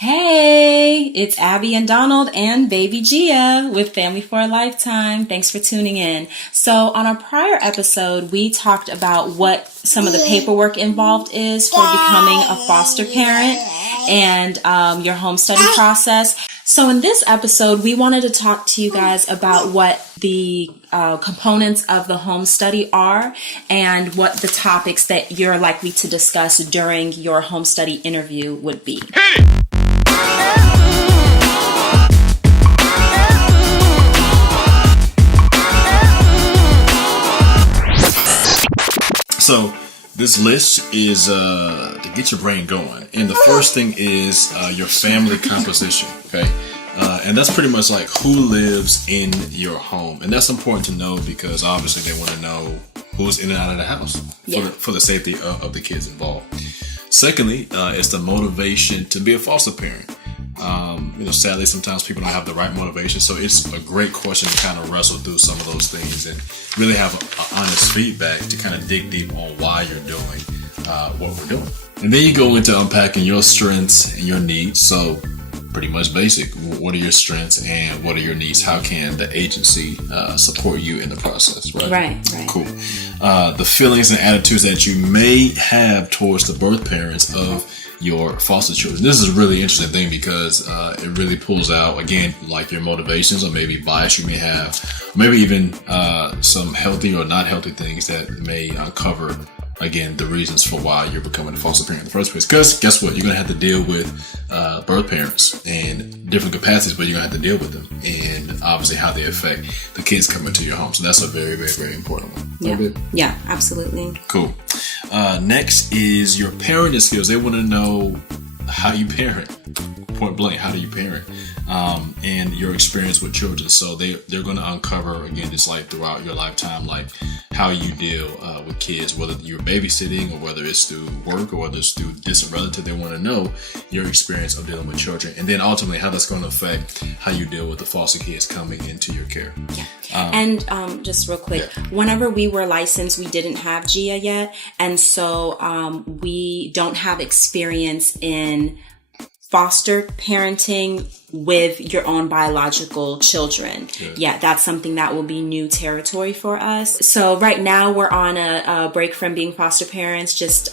Hey, it's Abby and Donald and baby Gia with Family for a Lifetime. Thanks for tuning in. So on our prior episode, we talked about what some of the paperwork involved is for becoming a foster parent and your home study process. So in this episode, we wanted to talk to you guys about what the components of the home study are and what the topics that you're likely to discuss during your home study interview would be. So this list is to get your brain going. And the first thing is your family composition, okay? And that's pretty much like who lives in your home. And that's important to know because obviously they want to know who's in and out of the house for the safety of the kids involved. Secondly, it's the motivation to be a foster parent. Sadly, sometimes people don't have the right motivation. So it's a great question to kind of wrestle through some of those things and really have honest feedback to kind of dig deep on why you're doing what we're doing. And then you go into unpacking your strengths and your needs. So pretty much basic. What are your strengths and what are your needs? How can the agency support you in the process? Right. Cool. The feelings and attitudes that you may have towards the birth parents of your foster children. This is a really interesting thing because it really pulls out, again, like your motivations or maybe bias you may have, maybe even some healthy or not healthy things that may uncover, again, the reasons for why you're becoming a foster parent in the first place. Because guess what? You're going to have to deal with birth parents in different capacities, but you're going to have to deal with them and obviously how they affect the kids coming to your home. So that's a very, very, very important one. Yeah, absolutely. Cool. Next is your parenting skills. They want to know how you parent. Point blank, how do you parent? And your experience with children. So they're going to uncover, again, just like throughout your lifetime, like how you deal with kids, whether you're babysitting or whether it's through work or whether it's through distant relative. They want to know your experience of dealing with children. And then ultimately how that's going to affect how you deal with the foster kids coming into your care. Yeah. And just real quick, whenever we were licensed, we didn't have Gia yet. And so we don't have experience in foster parenting with your own biological children. Yeah, that's something that will be new territory for us. So right now we're on a break from being foster parents, just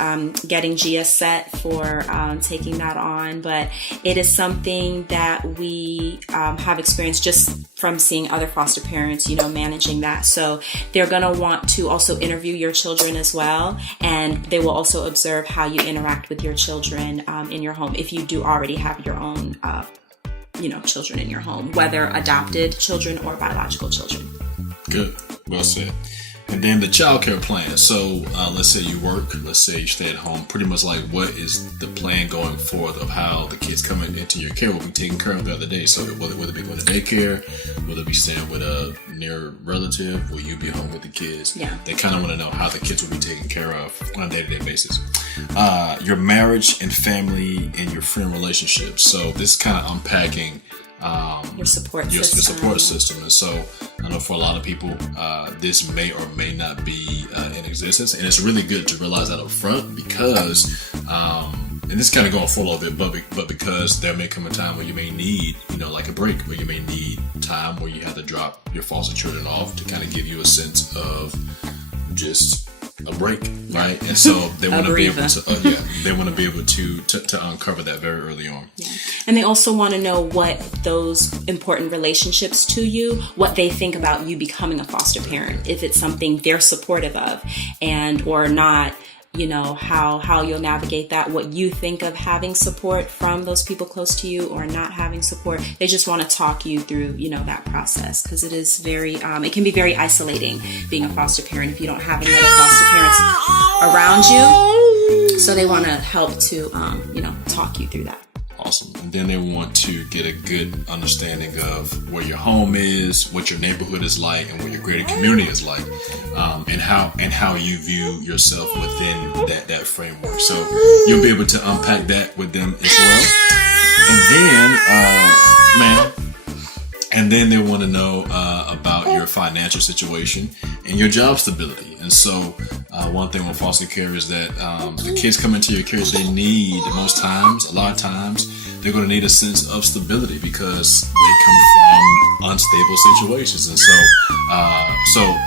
getting Gia set for taking that on. But it is something that we have experienced just from seeing other foster parents, managing that. So they're going to want to also interview your children as well. And they will also observe how you interact with your children in your home if you do already have your own children in your home, whether adopted children or biological children. Good. Well said. And then the child care plan. So let's say you work, let's say you stay at home, pretty much like what is the plan going forth of how the kids coming into your care will be taken care of the other day. So whether it be going to daycare, whether it be staying with a near relative, will you be home with the kids? Yeah. They kind of want to know how the kids will be taken care of on a day-to-day basis. Your marriage and family and your friend relationships. So this is kind of unpacking your support system. And so I know for a lot of people, this may or may not be in existence. And it's really good to realize that up front because, and this is kind of going for a little bit, but because there may come a time where you may need, like a break, where you may need time where you have to drop your foster children off to kind of give you a sense of just a break, right? And so they want to be able to, they want to be able to uncover that very early on. Yeah. And they also want to know what those important relationships to you, what they think about you becoming a foster parent, if it's something they're supportive of and or not, how you'll navigate that, what you think of having support from those people close to you or not having support. They just want to talk you through, that process because it is very, it can be very isolating being a foster parent if you don't have any other foster parents around you. So they want to help to, talk you through that. Awesome. And then they want to get a good understanding of where your home is, what your neighborhood is like, and what your greater community is like, and how you view yourself within that framework. So you'll be able to unpack that with them as well. And then they want to know about your financial situation and your job stability. And so one thing with foster care is that the kids come into your care, they need a lot of times, they're going to need a sense of stability because they come from unstable situations. And so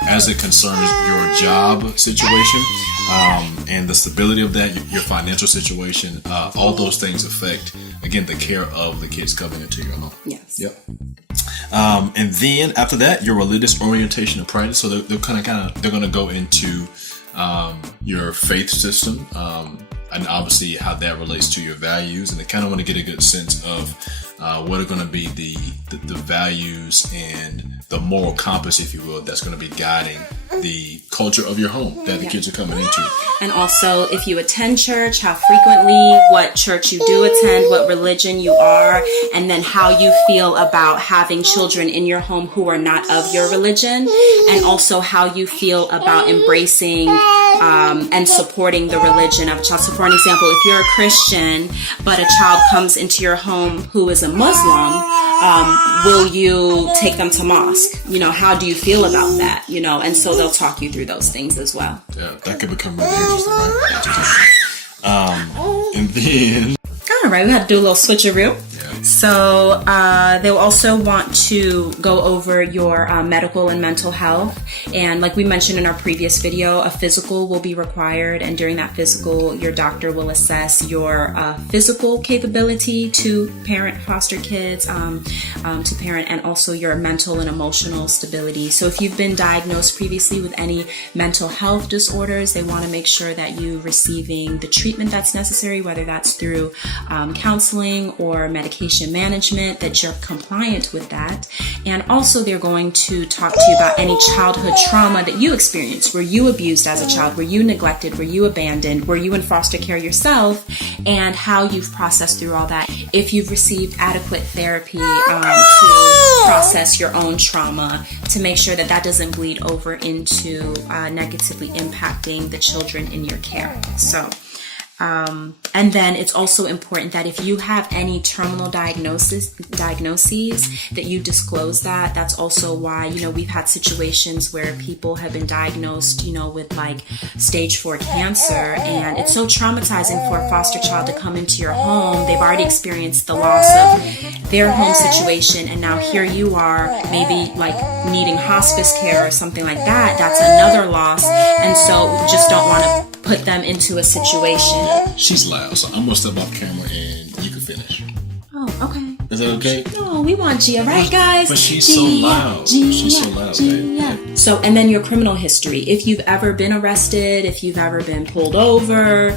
as it concerns your job situation and the stability of that, your financial situation, all those things affect, again, the care of the kids coming into your home. Yes. Yep. And then after that, your religious orientation and practice. So they're going to go into your faith system, and obviously how that relates to your values, and they kind of want to get a good sense of what are going to be the values and the moral compass, if you will, that's going to be guiding the culture of your home that the kids are coming into. And also, if you attend church, how frequently, what church you do attend, what religion you are, and then how you feel about having children in your home who are not of your religion, and also how you feel about embracing and supporting the religion of a child. So for an example, if you're a Christian, but a child comes into your home who is a Muslim, will you take them to mosque? How do you feel about that? And so they'll talk you through those things as well. Yeah, that could become really interesting, right? And then... All right, we have to do a little switcheroo. So they'll also want to go over your medical and mental health. And like we mentioned in our previous video, a physical will be required. And during that physical, your doctor will assess your physical capability to parent foster kids, to parent, and also your mental and emotional stability. So if you've been diagnosed previously with any mental health disorders, they want to make sure that you're receiving the treatment that's necessary, whether that's through counseling or medication management, that you're compliant with that. And also they're going to talk to you about any childhood trauma that you experienced. Were you abused as a child? Were you neglected? Were you abandoned? Were you in foster care yourself? And how you've processed through all that. If you've received adequate therapy to process your own trauma, to make sure that that doesn't bleed over into negatively impacting the children in your care. So and then it's also important that if you have any terminal diagnoses, that you disclose that. That's also why, we've had situations where people have been diagnosed, with like stage 4 cancer, and it's so traumatizing for a foster child to come into your home. They've already experienced the loss of their home situation, and now here you are, maybe like needing hospice care or something like that. That's another loss, and so just don't want to put them into a situation. She's loud, so I'm gonna step off camera and you can finish. Oh, okay. Is that okay? No, we want Gia, right, guys? But she's so loud. She's so loud, babe. So, and then your criminal history. If you've ever been arrested, if you've ever been pulled over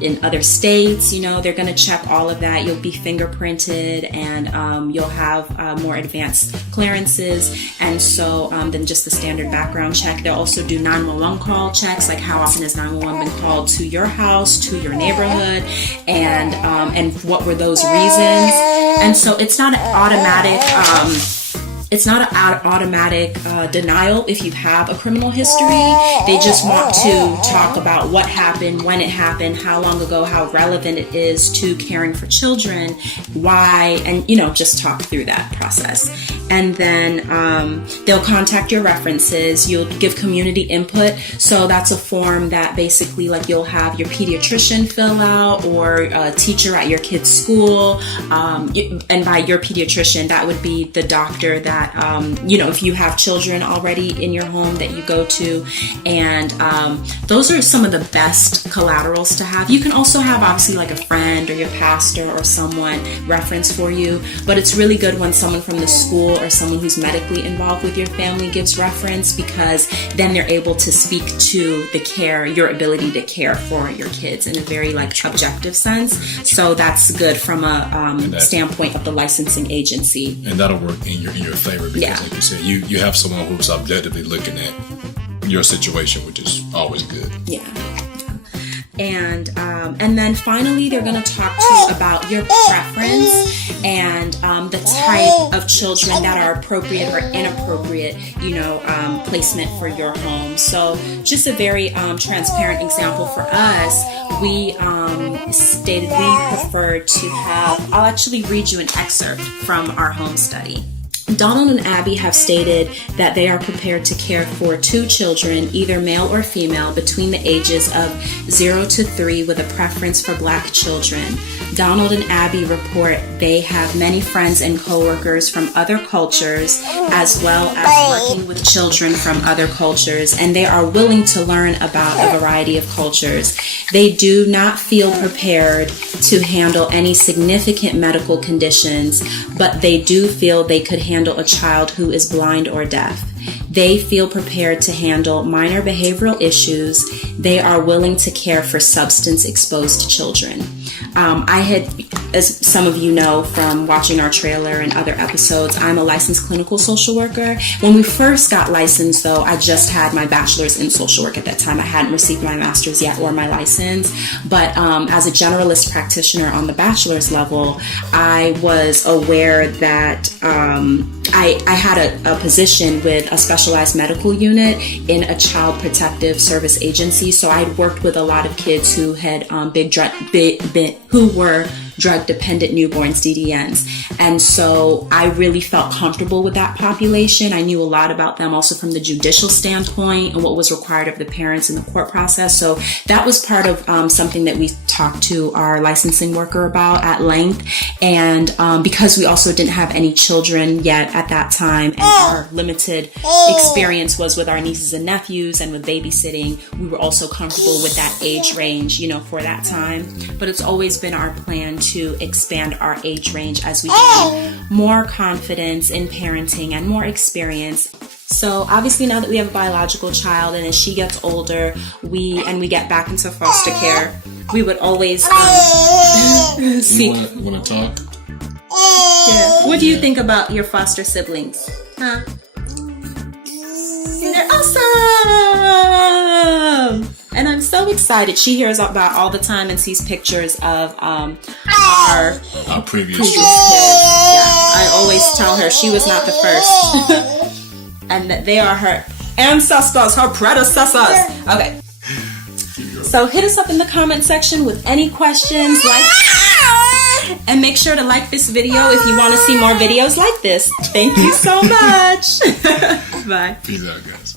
in other states, they're going to check all of that. You'll be fingerprinted, and you'll have more advanced clearances. And so than just the standard background check. They'll also do 911 call checks, like how often has 911 been called to your house, to your neighborhood, and what were those reasons. And so it's not an automatic denial if you have a criminal history. They just want to talk about what happened, when it happened, how long ago, how relevant it is to caring for children, why, and just talk through that process. And then they'll contact your references. You'll give community input. So that's a form that basically you'll have your pediatrician fill out, or a teacher at your kid's school. And by your pediatrician, that would be the doctor that, if you have children already in your home that you go to. And those are some of the best collaterals to have. You can also have obviously a friend or your pastor or someone reference for you, but it's really good when someone from the school or someone who's medically involved with your family gives reference, because then they're able to speak to the care, your ability to care for your kids in a very objective sense. So that's good from a standpoint of the licensing agency. And that'll work in your favor, because like you said, you have someone who's objectively looking at your situation, which is always good. Yeah. And then finally, they're going to talk to you about your preference and the type of children that are appropriate or inappropriate, placement for your home. So just a very transparent example for us, we stated we prefer to have, I'll actually read you an excerpt from our home study. Donald and Abby have stated that they are prepared to care for 2 children, either male or female, between the ages of 0 to 3 with a preference for Black children. Donald and Abby report they have many friends and coworkers from other cultures, as well as working with children from other cultures, and they are willing to learn about a variety of cultures. They do not feel prepared to handle any significant medical conditions, but they do feel they could handle a child who is blind or deaf. They feel prepared to handle minor behavioral issues. They are willing to care for substance-exposed children. I had, as some of you know from watching our trailer and other episodes, I'm a licensed clinical social worker. When we first got licensed, though, I just had my bachelor's in social work at that time. I hadn't received my master's yet or my license. But as a generalist practitioner on the bachelor's level, I was aware that I had a position with a specialized medical unit in a child protective service agency. So I'd worked with a lot of kids who had who were drug-dependent newborns, DDNs. And so I really felt comfortable with that population. I knew a lot about them also from the judicial standpoint and what was required of the parents in the court process. So that was part of something that we talked to our licensing worker about at length. And because we also didn't have any children yet at that time, and our limited experience was with our nieces and nephews and with babysitting, we were also comfortable with that age range, for that time. But it's always been our plan to expand our age range as we gain more confidence in parenting and more experience. So obviously now that we have a biological child, and as she gets older, we get back into foster care, we would always see. You want to talk? Yeah. What do you think about your foster siblings? Huh? They're awesome! And I'm so excited. She hears about all the time and sees pictures of our previous kids. Yeah, I always tell her she was not the first. And that they are her ancestors, her predecessors. Okay. So hit us up in the comment section with any questions, and make sure to like this video if you want to see more videos like this. Thank you so much. Bye. Peace out, guys.